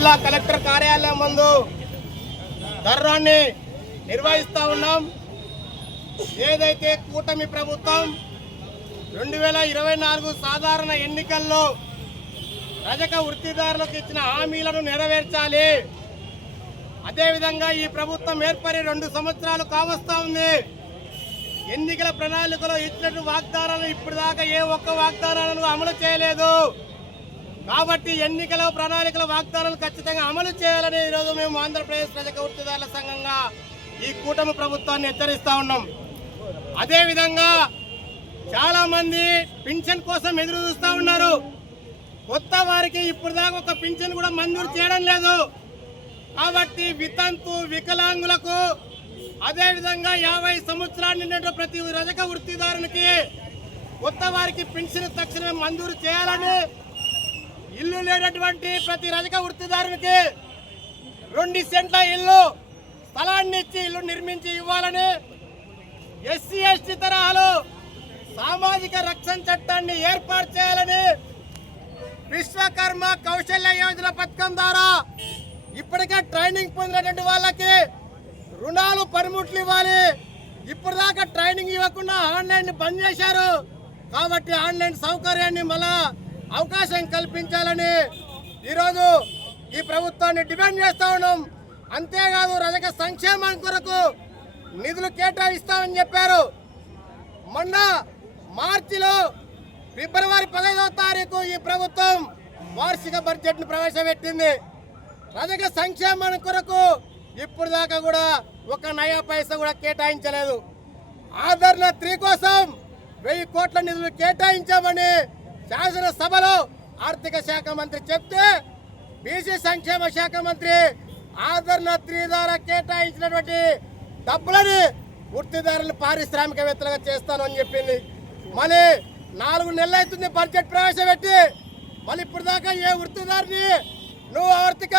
జిల్లా కలెక్టర్ కార్యాలయం ముందు ధర్నాన్ని నిర్వహిస్తూ ఉన్నాం. ఏదైతే కూటమి ప్రభుత్వం 2024 సాధారణ ఎన్నికల్లో రజక వృత్తిదారులకు ఇచ్చిన హామీలను నెరవేర్చాలి. అదేవిధంగా ఈ ప్రభుత్వం ఏర్పడి 2 సంవత్సరాలు కావస్తా ఉంది. ఎన్నికల ప్రణాళికలో ఇచ్చినట్టు వాగ్దానాలను ఇప్పటిదాకా ఏ ఒక్క వాగ్దానాలను అమలు చేయలేదు. కాబట్టి ఎన్నికల ప్రణాళికల వాగ్దానాలు ఖచ్చితంగా అమలు చేయాలని ఈరోజు మేము ఆంధ్రప్రదేశ్ రజక వృత్తిదారుల సంఘంగా ఈ కూటమి ప్రభుత్వాన్ని హెచ్చరిస్తా ఉన్నాం. అదేవిధంగా చాలా మంది పింఛన్ కోసం ఎదురు చూస్తూ ఉన్నారు. కొత్త వారికి ఇప్పుడు దాకా ఒక పింఛన్ కూడా మంజూరు చేయడం లేదు. కాబట్టి వితంతు వికలాంగులకు అదేవిధంగా 50 సంవత్సరాలు నిండిన ప్రతి రజక వృత్తిదారునికి కొత్త వారికి పింఛన్ తక్షణమే మంజూరు చేయాలని, ఇల్లు లేనటువంటి ప్రతి రజక వృత్తిదారునికి 2 సెంట్ల ఇల్లు స్థలాన్ని ఇచ్చి ఇల్లు నిర్మించి ఇవ్వాలని, ఎస్సీ ఎస్టీ తరహాలో సామాజిక రక్షణ చట్టాన్ని ఏర్పాటు చేయాలని, విశ్వకర్మ కౌశల్య యోజన పథకం ద్వారా ఇప్పటికే ట్రైనింగ్ పొందినటువంటి వాళ్ళకి రుణాలు పనిముట్లు ఇవ్వాలి. ఇప్పటిదాకా ట్రైనింగ్ ఇవ్వకుండా ఆన్లైన్ బంద్ చేశారు. కాబట్టి ఆన్లైన్ సౌకర్యాన్ని మళ్ళా అవకాశం కల్పించాలని ఈరోజు ఈ ప్రభుత్వాన్ని డిమాండ్ చేస్తా ఉన్నాం. అంతేకాదు రజక సంక్షేమం కొరకు నిధులు కేటాయిస్తామని చెప్పారు. మొన్న మార్చిలో ఫిబ్రవరి 15వ తారీఖు ఈ ప్రభుత్వం వార్షిక బడ్జెట్ను ప్రవేశపెట్టింది. రజక సంక్షేమం కొరకు ఇప్పుడు దాకా కూడా ఒక నయా పైసా కూడా కేటాయించలేదు. ఆదరణ 3 కోసం 1000 కోట్ల నిధులు కేటాయించామని శాసనసభలో ఆర్థిక శాఖ మంత్రి చెప్తే, బీసీ సంక్షేమ శాఖ మంత్రి ఆదరణ 3 ద్వారా కేటాయించినటువంటి డబ్బులని వృత్తిదారులను పారిశ్రామికవేత్తలుగా చేస్తానని చెప్పింది. మళ్ళీ 4 నెలలు అవుతుంది బడ్జెట్ ప్రవేశపెట్టి, మళ్ళీ ఇప్పుడు దాకా ఏ వృత్తిదారుని నువ్వు ఆర్థిక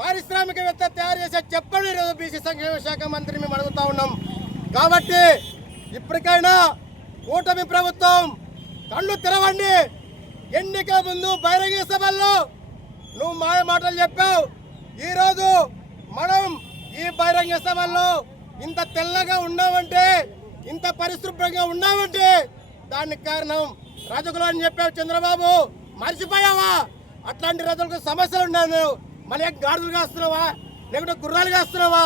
పారిశ్రామికవేత్త తయారు చేసే చెప్పండి. ఈరోజు బీసీ సంక్షేమ శాఖ మంత్రిని మేము అడుగుతా ఉన్నాం. కాబట్టి ఇప్పటికైనా కూటమి ప్రభుత్వం కళ్ళు తెరవండి. ఎన్నికల ముందు బహిరంగ సభల్లో నువ్వు మాయ మాటలు చెప్పావు. ఈరోజు మనం ఈ బహిరంగ సభల్లో ఇంత తెల్లగా ఉన్నామంటే, ఇంత పరిశుభ్రంగా ఉన్నామంటే దానికి కారణం రజకులు అని చెప్పావు చంద్రబాబు. మర్చిపోయావా? అట్లాంటి రజకులకు సమస్యలు ఉన్నాయి. మళ్ళీ గాడిదలు కాస్తున్నావా, లేకుంటే గుర్రాలు కాస్తున్నావా?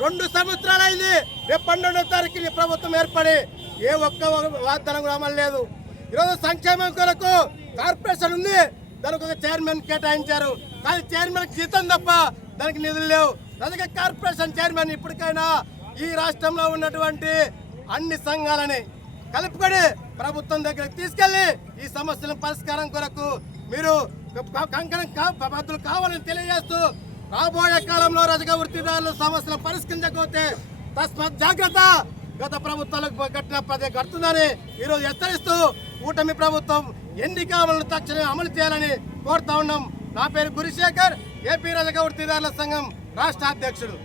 2 సంవత్సరాలు అయింది. రేపు 12వ తారీఖు ఈ ప్రభుత్వం ఏర్పడి ఏ ఒక్క వాగ్దానం కూడా అమలు లేదు. ఈరోజు సంక్షేమం కొరకు కార్పొరేషన్ ఉంది, దానికి ఒక చైర్మన్ కేటాయించారు. కానీ చైర్మన్ జీతం తప్ప దానికి నిధులు లేవు. రజక కార్పొరేషన్ చైర్మన్ ఇప్పటికైనా ఈ రాష్ట్రంలో ఉన్నటువంటి అన్ని సంఘాలని కలుపుకొని ప్రభుత్వం దగ్గరికి తీసుకెళ్లి ఈ సమస్యల పరిష్కారం కొరకు మీరు బద్దులు కావాలని తెలియజేస్తూ, రాబోయే కాలంలో రజక వృత్తిదారుల సమస్యలు పరిష్కరించకపోతే తస్మాత్ జాగ్రత్త, గత ప్రభుత్వాలకు కట్టిన పదే కడుతుందని ఈరోజు హెచ్చరిస్తూ కూటమి ప్రభుత్వం ఎన్నికలను తక్షణమే అమలు చేయాలని కోరుతా ఉన్నాం. నా పేరు గురిశేఖర్, ఏపీ రజక వృత్తిదారుల సంఘం రాష్ట్ర అధ్యక్షుడు.